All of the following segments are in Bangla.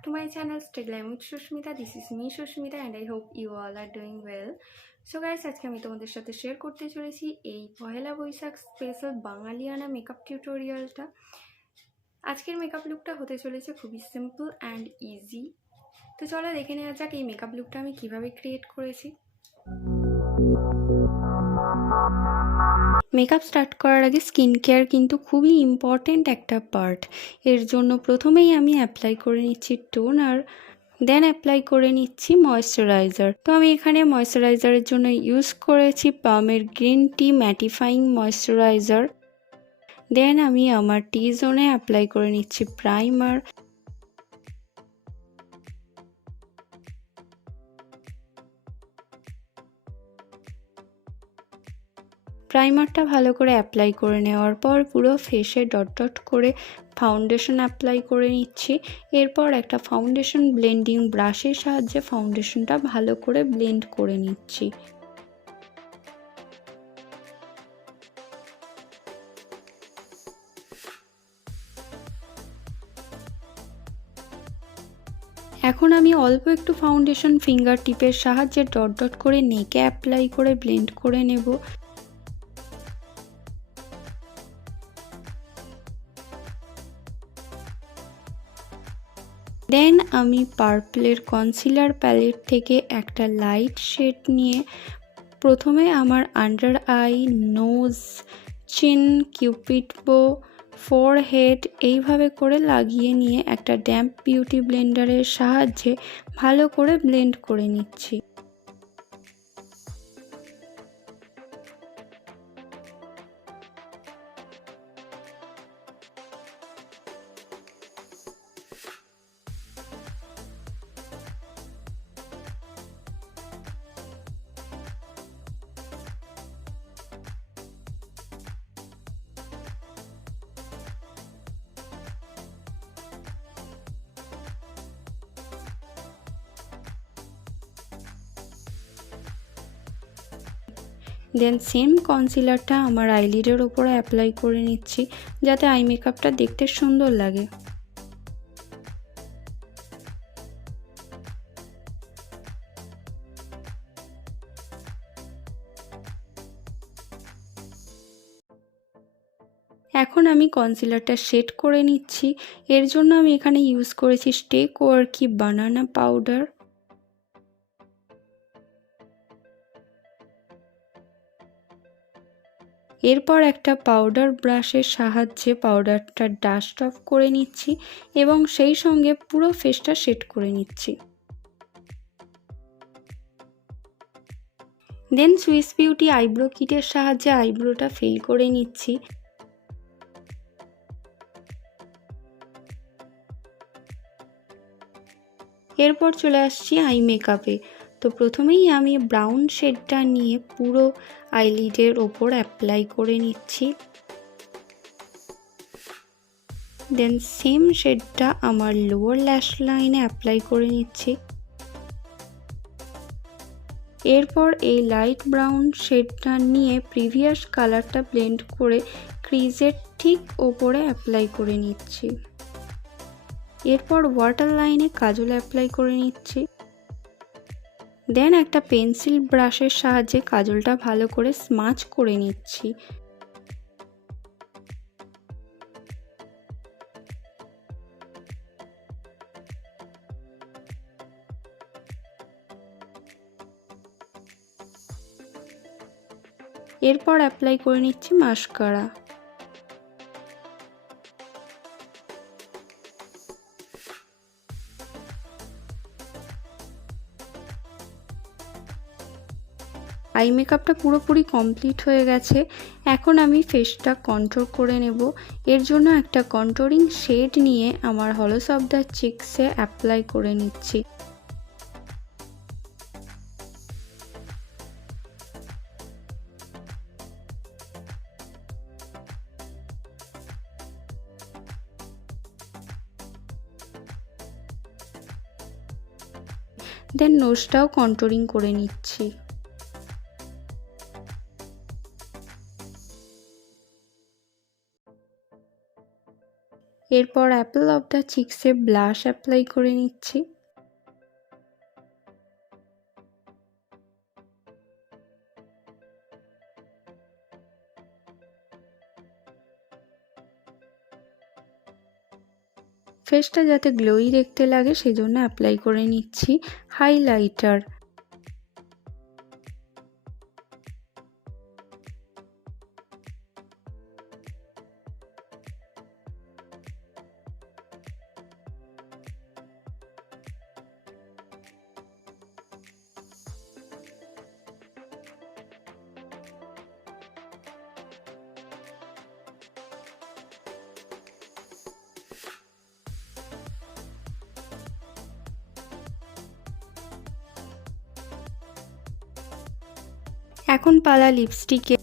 back to my channel Stay Glam with Sushmita. This is me Sushmita and I hope you all are doing well. So guys, আজকে আমি তোমাদের সাথে শেয়ার করতে চলেছি এই পহেলা বৈশাখ স্পেশাল বাঙালিয়ানা মেকআপ টিউটোরিয়ালটা। আজকের মেকআপ লুকটা হতে চলেছে খুবই সিম্পল অ্যান্ড ইজি। তো চলো দেখে নেওয়া যাক এই মেকআপ লুকটা আমি কিভাবে ক্রিয়েট করেছি। মেকআপ স্টার্ট করার আগে স্কিন কেয়ার কিন্তু খুবই ইম্পর্টেন্ট একটা পার্ট। এর জন্য প্রথমেই আমি অ্যাপ্লাই করে নিচ্ছি টোনার, দেন অ্যাপ্লাই করে নিচ্ছি ময়শ্চারাইজার। তো আমি এখানে ময়শ্চারাইজারের জন্য ইউজ করেছি পামের গ্রিন টি ম্যাটিফাইং ময়শ্চারাইজার। দেন আমি আমার টি জোনে অ্যাপ্লাই করে নিচ্ছি প্রাইমার। প্রাইমারটা ভালো করে অ্যাপ্লাই করে নেওয়ার পর পুরো ফেসে ডট ডট করে ফাউন্ডেশন অ্যাপ্লাই করে নিচ্ছি। এরপর একটা ফাউন্ডেশন ব্লেন্ডিং ব্রাশের সাহায্যে ফাউন্ডেশনটা ভালো করে ব্লেন্ড করে নিচ্ছি। এখন আমি অল্প একটু ফাউন্ডেশন ফিঙ্গার টিপের সাহায্যে ডট ডট করে নেকে অ্যাপ্লাই করে ব্লেন্ড করে নেব। দেন আমি পার্পলের কনসিলার প্যালেট থেকে একটা লাইট শেড নিয়ে প্রথমে আমার আন্ডার আই, নোজ, চিন, কিউপিড বো, ফোরহেড এইভাবে করে লাগিয়ে নিয়ে একটা ড্যাম্প বিউটি ব্লেন্ডারের সাহায্যে ভালো করে ব্লেন্ড করে নিচ্ছি। দেন সেম কনসিলারটা আমার আইলিডের ওপরে অ্যাপ্লাই করে নিচ্ছি যাতে আই মেকআপটা দেখতে সুন্দর লাগে। এখন আমি কনসিলারটা শেড করে নিচ্ছি। এর জন্য আমি এখানে ইউজ করেছি স্টে কোয়ার্কি বানানা পাউডার। এরপর একটা পাউডার ব্রাশের সাহায্যে পাউডারটা ডাস্ট অফ করে নিচ্ছি এবং সেই সঙ্গে পুরো ফেসটা সেট করে নিচ্ছি। দেন সুইস বিউটি আইব্রো কিটের সাহায্যে আইব্রোটা ফিল করে নিচ্ছি। এরপর চলে আসছি আই মেকআপে। তো প্রথমেই আমি ব্রাউন শেডটা নিয়ে পুরো আইলিডের ওপর অ্যাপ্লাই করে নিচ্ছি। দেন সেম শেডটা আমার লোয়ার ল্যাশ লাইনে অ্যাপ্লাই করে নিচ্ছি। এরপর এই লাইট ব্রাউন শেডটা নিয়ে প্রিভিয়াস কালারটা ব্লেন্ড করে ক্রিজের ঠিক ওপরে অ্যাপ্লাই করে নিচ্ছি। এরপর ওয়াটার লাইনে কাজল অ্যাপ্লাই করে নিচ্ছি। দেন একটা পেন্সিল ব্রাশের সাহায্যে কাজলটা ভালো করে স্মাচ করে নিচ্ছি। এরপর অ্যাপ্লাই করে নিচ্ছি মাস্কারা। আই মেকআপটা পুরোপুরি কমপ্লিট হয়ে গেছে। এখন আমি ফেসটা কন্ট্রোল করে নেব। এর জন্য একটা কন্ট্রোলিং শেড নিয়ে আমার হলোস অফ দ্য চিকসে অ্যাপ্লাই করে নিচ্ছি। দেন নোজটাও কন্ট্রোলিং করে নিচ্ছি। এরপর অ্যাপল অফ দ্য চিক্সে ব্লাশ অ্যাপ্লাই করে নিচ্ছি। ফেসটা যাতে গ্লোই দেখতে লাগে সেজন্য অ্যাপ্লাই করে নিচ্ছি হাইলাইটার। এখন পালা লিপস্টিকে।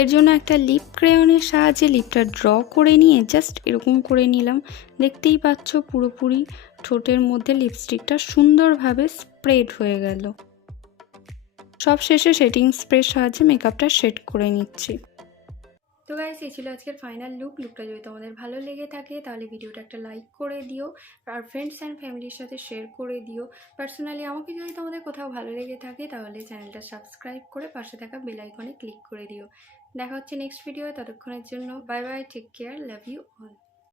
এর জন্য একটা লিপ ক্রেয়নের সাহায্যে লিপটা ড্র করে নিয়ে জাস্ট এরকম করে নিলাম। দেখতেই পাচ্ছ পুরোপুরি ঠোঁটের মধ্যে লিপস্টিকটা সুন্দরভাবে স্প্রেড হয়ে গেল। সব শেষে শেডিং স্প্রের সাহায্যে মেকআপটা সেট করে নিচ্ছি। তো গাইস, এই ছিল আজকের ফাইনাল লুকটা যদি তোমাদের ভালো লেগে থাকে তাহলে ভিডিওটা একটা লাইক করে দিও, আর ফ্রেন্ডস অ্যান্ড ফ্যামিলির সাথে শেয়ার করে দিও। পার্সোনালি আমাকে যদি তোমাদের কোথাও ভালো লেগে থাকে তাহলে চ্যানেলটা সাবস্ক্রাইব করে পাশে থাকা বেল আইকনে ক্লিক করে দিও। দেখা হচ্ছে নেক্সট ভিডিও, ততক্ষণের জন্য bye bye, take care, love you all.